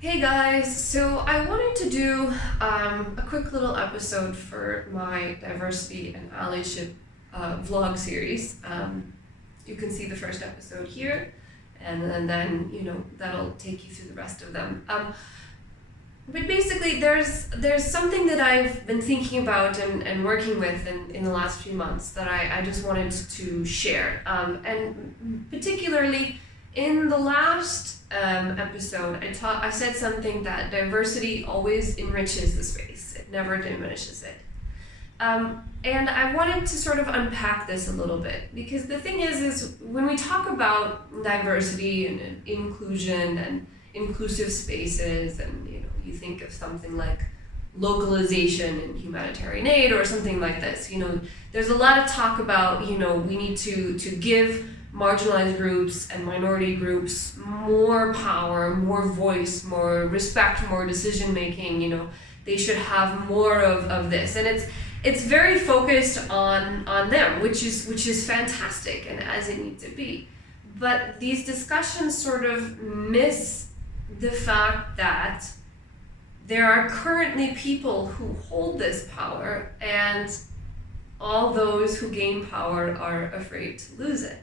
Hey guys, so I wanted to do a quick little episode for my diversity and allyship vlog series. You can see the first episode here, and then that'll take you through the rest of them. But basically, there's something that I've been thinking about and working with in the last few months that I just wanted to share, and particularly in the last episode, I said something that diversity always enriches the space. It never diminishes it. And I wanted to sort of unpack this a little bit, because the thing is when we talk about diversity and inclusion and inclusive spaces, and you think of something like localization in humanitarian aid or something like this, there's a lot of talk about, we need to give marginalized groups and minority groups more power, more voice, more respect, more decision making. They should have more of this, and it's very focused on them, which is fantastic and as it needs to be. But these discussions sort of miss the fact that there are currently people who hold this power, and all those who gain power are afraid to lose it.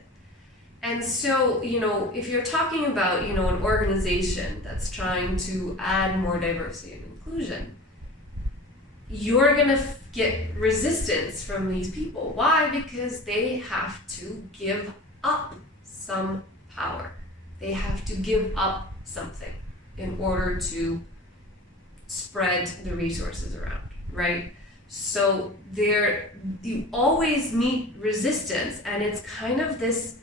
And so, if you're talking about, an organization that's trying to add more diversity and inclusion, you're going to get resistance from these people. Why? Because they have to give up some power. They have to give up something in order to spread the resources around, right? So you always meet resistance, and it's kind of this,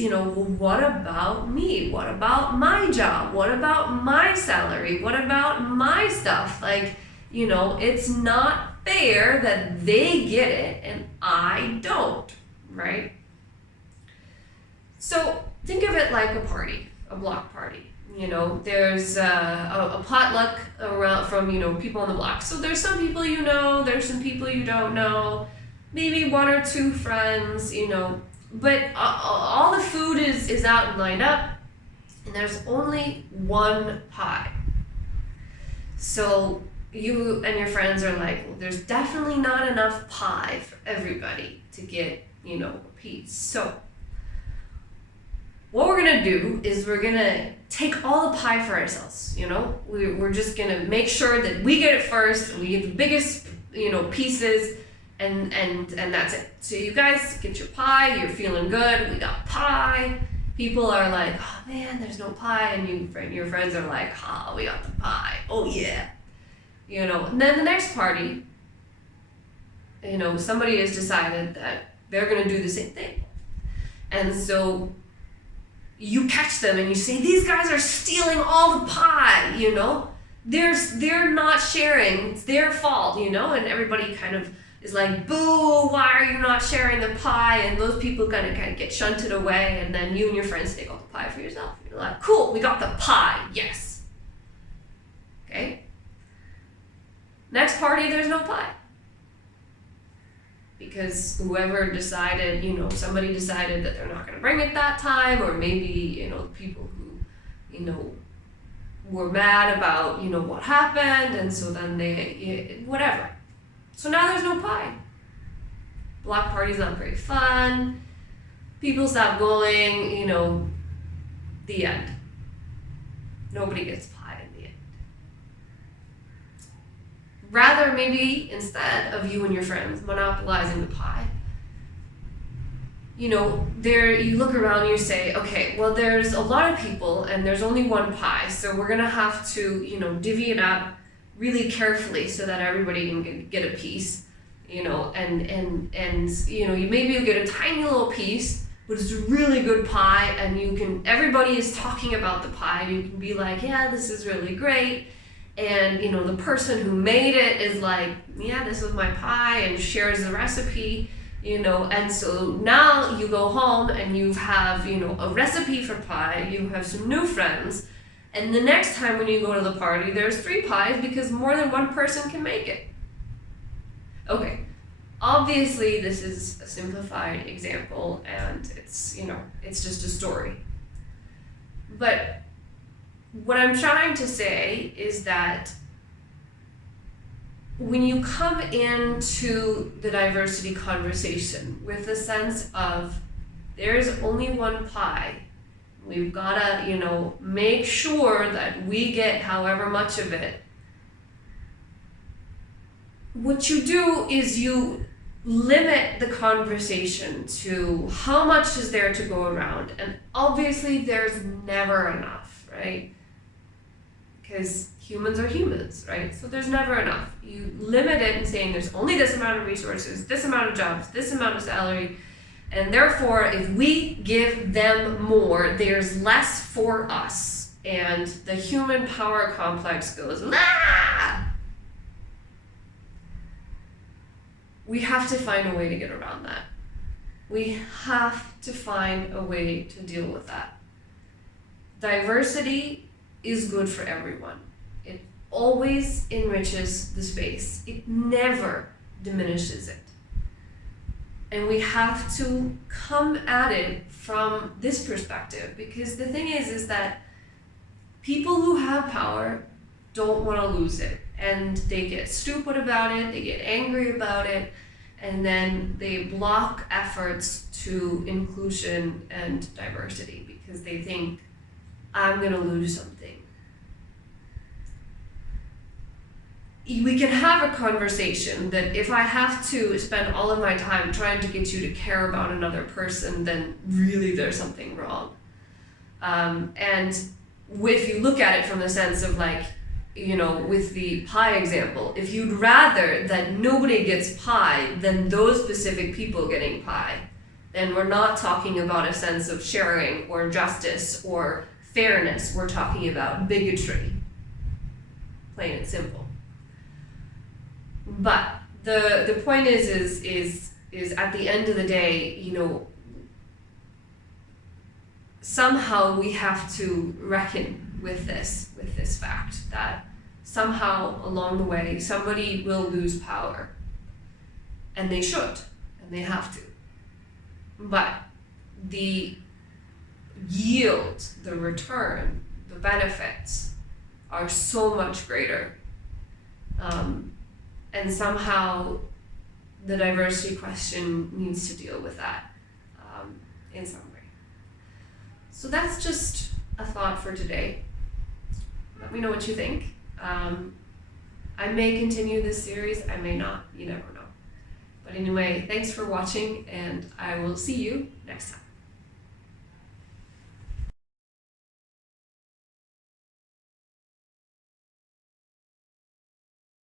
well, what about me? What about my job? What about my salary? What about my stuff? It's not fair that they get it and I don't, right? So think of it like a party, a block party. There's a potluck around from, people on the block. So there's some people there's some people you don't know, maybe one or two friends, but all the food is out and lined up, and there's only one pie. So you and your friends are like, well, there's definitely not enough pie for everybody to get, a piece. So what we're gonna do is we're gonna take all the pie for ourselves. We're just gonna make sure that we get it first, and we get the biggest, pieces, and that's it. So you guys get your pie, you're feeling good, we got pie. People are like, oh man, there's no pie, and your friends are like, oh, we got the pie, oh yeah. And then the next party, somebody has decided that they're gonna do the same thing. And so you catch them and you say, these guys are stealing all the pie, they're not sharing, it's their fault, and everybody kind of is like, boo, why are you not sharing the pie? And those people kind of get shunted away, and then you and your friends take all the pie for yourself. You're like, cool, we got the pie, yes. Okay? Next party, there's no pie. Because whoever decided, somebody decided that they're not going to bring it that time, or maybe, people who, were mad about, what happened, and so then whatever. So now there's no pie. Block party's not very fun. People stop going, the end. Nobody gets pie in the end. Rather, maybe instead of you and your friends monopolizing the pie, you look around and you say, okay, well, there's a lot of people and there's only one pie, so we're gonna have to, divvy it up really carefully so that everybody can get a piece, and maybe you'll get a tiny little piece, but it's a really good pie, and everybody is talking about the pie, and you can be like, yeah, this is really great. And, the person who made it is like, yeah, this was my pie, and shares the recipe, and so now you go home and you have, a recipe for pie, you have some new friends, and the next time when you go to the party, there's 3 pies because more than one person can make it. Okay, obviously this is a simplified example, and it's just a story. But what I'm trying to say is that when you come into the diversity conversation with a sense of there's only one pie, we've gotta, make sure that we get however much of it, what you do is you limit the conversation to how much is there to go around. And obviously there's never enough, right? Because humans are humans, right? So there's never enough. You limit it in saying there's only this amount of resources, this amount of jobs, this amount of salary, and therefore if we give them more, there's less for us. And the human power complex goes, ah! We have to find a way to get around that. We have to find a way to deal with that. Diversity is good for everyone. It always enriches the space. It never diminishes it. And we have to come at it from this perspective, because the thing is that people who have power don't want to lose it. And they get stupid about it, they get angry about it, and then they block efforts to inclusion and diversity because they think, I'm going to lose something. We can have a conversation that if I have to spend all of my time trying to get you to care about another person, then really there's something wrong. And if you look at it from the sense of with the pie example, if you'd rather that nobody gets pie than those specific people getting pie, then we're not talking about a sense of sharing or justice or fairness. We're talking about bigotry, plain and simple. But the point is at the end of the day, somehow we have to reckon with this fact that somehow along the way somebody will lose power, and they should, and they have to. But the yield, the return, the benefits are so much greater. And somehow the diversity question needs to deal with that in some way. So that's just a thought for today. Let me know what you think. I may continue this series, I may not, you never know. But anyway, thanks for watching, and I will see you next time.